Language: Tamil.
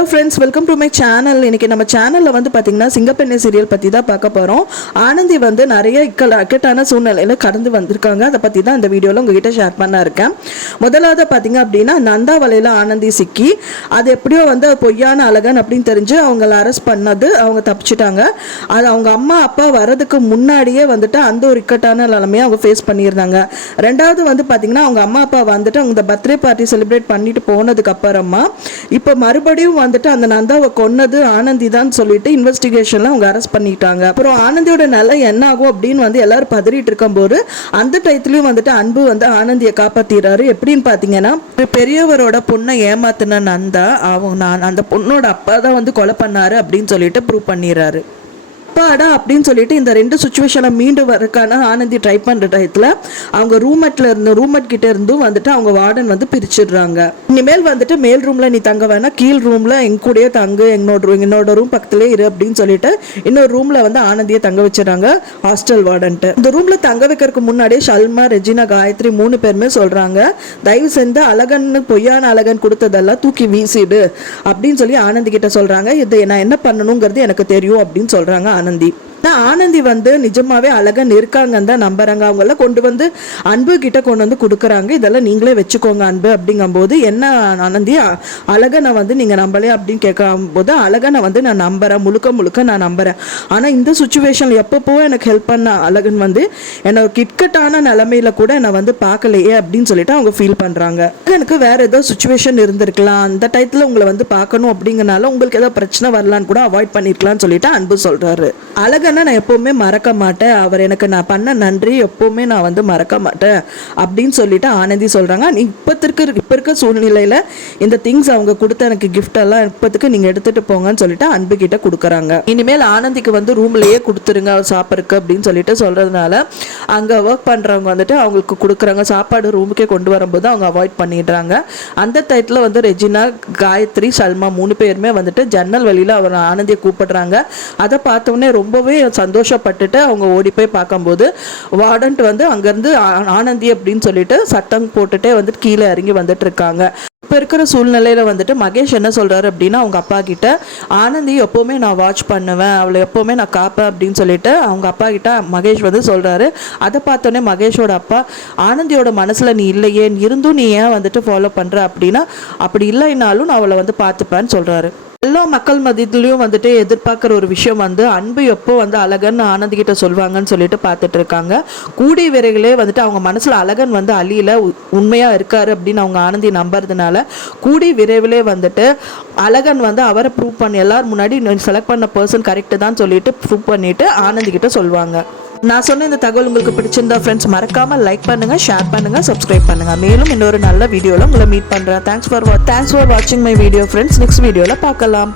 Hello friends, welcome to my channel. இன்றைக்கி நம்ம சேனலில் வந்து பார்த்திங்கன்னா சிங்கப்பெண்ணை சீரியல் பற்றி தான் பார்க்க போகிறோம். ஆனந்தி வந்து நிறைய இக்கட்டான சூழ்நிலையில் கடந்து வந்திருக்காங்க. அதை பற்றி தான் இந்த வீடியோவில் உங்ககிட்ட ஷேர் பண்ண இருக்கேன். முதலாவது பார்த்திங்க அப்படின்னா, நந்தா வலையில் ஆனந்தி சிக்கி அது எப்படியோ வந்து பொய்யான அழகன் அப்படின்னு தெரிஞ்சு அவங்கள அரெஸ்ட் பண்ணது, அவங்க தப்பிச்சிட்டாங்க. அது அவங்க அம்மா அப்பா வர்றதுக்கு முன்னாடியே வந்துட்டு அந்த ஒரு இக்கட்டான நிலைமையை அவங்க ஃபேஸ் பண்ணியிருந்தாங்க. ரெண்டாவது வந்து பார்த்திங்கன்னா, அவங்க அம்மா அப்பா வந்துட்டு அவங்க பர்த்டே பார்ட்டி செலிப்ரேட் பண்ணிட்டு போனதுக்கு அப்புறமா இப்போ மறுபடியும் வந்துட்டு அந்த நந்தாவை கொன்னது ஆனந்தி தான் சொல்லிட்டு இன்வெஸ்டிகேஷன்ல அவங்க அரெஸ்ட் பண்ணிட்டாங்க. அப்புறம் ஆனந்தியோட நிலை என்ன ஆகும் அப்படின்னு வந்து எல்லாரும் பதறிட்டு இருக்கும்போது அந்த டயத்துலயும் வந்துட்டு அன்பு வந்து ஆனந்தியை காப்பாத்திடுறாரு. எப்படின்னு பாத்தீங்கன்னா, பெரியவரோட பொண்ணை ஏமாத்தின நந்தா அந்த பொண்ணோட அப்பா தான் வந்து கொலை பண்ணாரு அப்படின்னு சொல்லிட்டு ப்ரூவ் பண்ணிடுறாரு. அப்பாடா அப்படின்னு சொல்லிட்டு இந்த ரெண்டு சுச்சுவேஷனை மீண்டு வரக்கான ஆனந்தி ட்ரை பண்ற டயத்துல அவங்க ரூம்மேட் கிட்ட இருந்தும் வந்துட்டு அவங்க வார்டன் வந்து பிரிச்சிடுறாங்க. இனிமேல் வந்துட்டு மேல் ரூம்ல நீ தங்க வேணா, கீழ் ரூம்ல எங்க கூடயே தங்கு, என்னோட ரூம் பக்கத்திலே இரு அப்படின்னு சொல்லிட்டு இன்னொரு ரூம்ல வந்து ஆனந்தியை தங்க வச்சிடறாங்க ஹாஸ்டல் வார்டன்ட்டு. இந்த ரூம்ல தங்க வைக்கிறதுக்கு முன்னாடியே ஷல்மா, ரெஜினா, காயத்ரி 3 பேருமே சொல்றாங்க, தயவு செஞ்சு அழகன் பொய்யான அழகன் கொடுத்ததெல்லாம் தூக்கி வீசிடு அப்படின்னு சொல்லி ஆனந்தி கிட்ட சொல்றாங்க. இதை நான் என்ன பண்ணணுங்கிறது எனக்கு தெரியும் அப்படின்னு சொல்றாங்க ஆனந்தி வந்து நிஜமாவே அழகன் இருக்காங்கன்னு தான் நம்புறாங்க. அவங்கள கொண்டு வந்து அன்பு கிட்ட கொண்டு வந்து கொடுக்குறாங்க. இதெல்லாம் நீங்களே வச்சுக்கோங்க அன்பு அப்படிங்கும் போது, என்ன ஆனந்தி அழகனை வந்து நீங்க நம்பலையா அப்படின்னு கேட்கும் போது, அழகனை வந்து நான் நம்புறேன், முழுக்க நான் நம்புறேன். ஆனா இந்த சுச்சுவேஷன் எப்பப்போ எனக்கு ஹெல்ப் பண்ண அழகன் வந்து என்ன கிட்கட்டான நிலைமையில கூட என்னை வந்து பார்க்கலையே அப்படின்னு சொல்லிட்டு அவங்க ஃபீல் பண்றாங்க. எனக்கு வேற ஏதோ சுச்சுவேஷன் இருந்திருக்கலாம், அந்த டயத்துல உங்களை வந்து பார்க்கணும் அப்படிங்கறனால உங்களுக்கு ஏதோ பிரச்சனை வரலான்னு கூட அவாய்ட் பண்ணிருக்கலாம்னு சொல்லிட்டு அன்பு சொல்றாரு. அழகன் நான் எப்பவுமே மறக்க மாட்டேன், அவர் எனக்கு நான் பண்ண நன்றி எப்பவுமே நான் வந்து மறக்க மாட்டேன் அப்படின்னு சொல்லிட்டு ஆனந்தி சொல்றாங்க. நீ இப்ப இருக்க சூழ்நிலையில இந்த திங்ஸ் அவங்க கொடுத்த எனக்கு கிஃப்ட் எல்லாம் இப்பத்துக்கு நீங்க எடுத்துட்டு போங்கன்னு சொல்லிட்டு அன்பு கிட்ட கொடுக்குறாங்க. இனிமேல் ஆனந்திக்கு வந்து ரூம்லயே கொடுத்துருங்க சாப்பிட்றதுக்கு அப்படின்னு சொல்லிட்டு சொல்றதுனால அங்க ஒர்க் பண்றவங்க வந்துட்டு அவங்களுக்கு கொடுக்குறாங்க. சாப்பாடு ரூமுக்கே கொண்டு வரும்போது அவங்க அவாய்ட் பண்ணிடுறாங்க. அந்த டயத்துல வந்து ரெஜினா, காயத்ரி, சல்மா 3 பேருமே வந்துட்டு ஜன்னல் வழியில அவர் ஆனந்தியை கூப்பிடுறாங்க. அதை பார்த்தோன்னே ரொம்பவே சந்தோஷப்பட்டுட்டு அவங்க ஓடி போய் பார்க்கும்போது வார்டன்ட் வந்து அங்கேருந்து ஆனந்தி அப்படின்னு சொல்லிட்டு சத்தம் போட்டுட்டே வந்துட்டு கீழே இறங்கி வந்துட்டு இருக்காங்க. இப்போ இருக்கிற சூழ்நிலையில் வந்துட்டு மகேஷ் என்ன சொல்கிறாரு அப்படின்னா, அவங்க அப்பா கிட்ட ஆனந்தி எப்போவுமே நான் வாட்ச் பண்ணுவேன், அவளை எப்போவுமே நான் காப்பேன் அப்படின்னு சொல்லிட்டு அவங்க அப்பா கிட்ட மகேஷ் வந்து சொல்கிறாரு. அதை பார்த்தோன்னே மகேஷோட அப்பா, ஆனந்தியோட மனசில் நீ இல்லையே, இருந்தும் நீ ஏன் வந்துட்டு ஃபாலோ பண்ணுற அப்படின்னா, அப்படி இல்லைனாலும் நான் அவளை வந்து பார்த்துப்பேன்னு சொல்கிறாரு. எல்லா மக்கள் மத்தியிலையும் வந்துட்டு எதிர்பார்க்குற ஒரு விஷயம் வந்து அன்பு எப்போ வந்து அழகன் ஆனந்தி கிட்ட சொல்வாங்கன்னு சொல்லிட்டு பார்த்துட்டு இருக்காங்க. கூடிய விரைவிலே வந்துட்டு அவங்க மனசுல அழகன் வந்து அழியில உண்மையா இருக்காரு அப்படின்னு அவங்க ஆனந்தி நம்புறதுனால கூடிய விரைவிலே வந்துட்டு அழகன் வந்து அவரை ப்ரூவ் பண்ணி எல்லாரும் முன்னாடி செலக்ட் பண்ண பர்சன் கரெக்டு தான் சொல்லிட்டு ப்ரூவ் பண்ணிட்டு ஆனந்தி கிட்ட சொல்லுவாங்க. நான் சொன்ன இந்த தகவல் உங்களுக்கு பிடிச்சிருந்தா ஃப்ரெண்ட்ஸ் மறக்காம லைக் பண்ணுங்க, ஷேர் பண்ணுங்க, சப்ஸ்கிரைப் பண்ணுங்க. மேலும் இன்னொரு நல்ல வீடியோல உங்களை மீட் பண்றேன். தேங்க்ஸ் ஃபார் வாட்சிங் மை வீடியோ ஃப்ரெண்ட்ஸ். நெக்ஸ்ட் வீடியோல பார்க்கலாம்.